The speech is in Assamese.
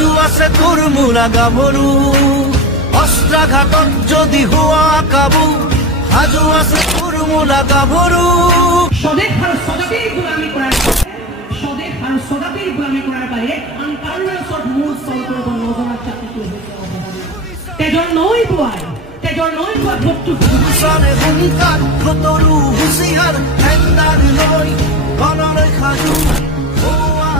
সাজু আছে তোৰ মূলা গাভৰু অস্ত্ৰাঘাতত যদি হোৱা কাবু সাজু আছে তোৰ মূলা গাভৰু স্বদেশ আৰু স্বজাতিৰ গোলামী কৰাৰ স্বদেশ আৰু স্বজাতিৰ গোলামী কৰাৰ বাহিৰে আন কাৰোৰে ওচৰত মূল চল কৰিব নজনা জাতিটো হৈছে তেজৰ নৈ বোৱাই ভোটটো চাৰে হুংকাৰ খতৰু হুঁচিয়াৰ হেন্দাৰ লৈ গণলৈ সাজু হোৱা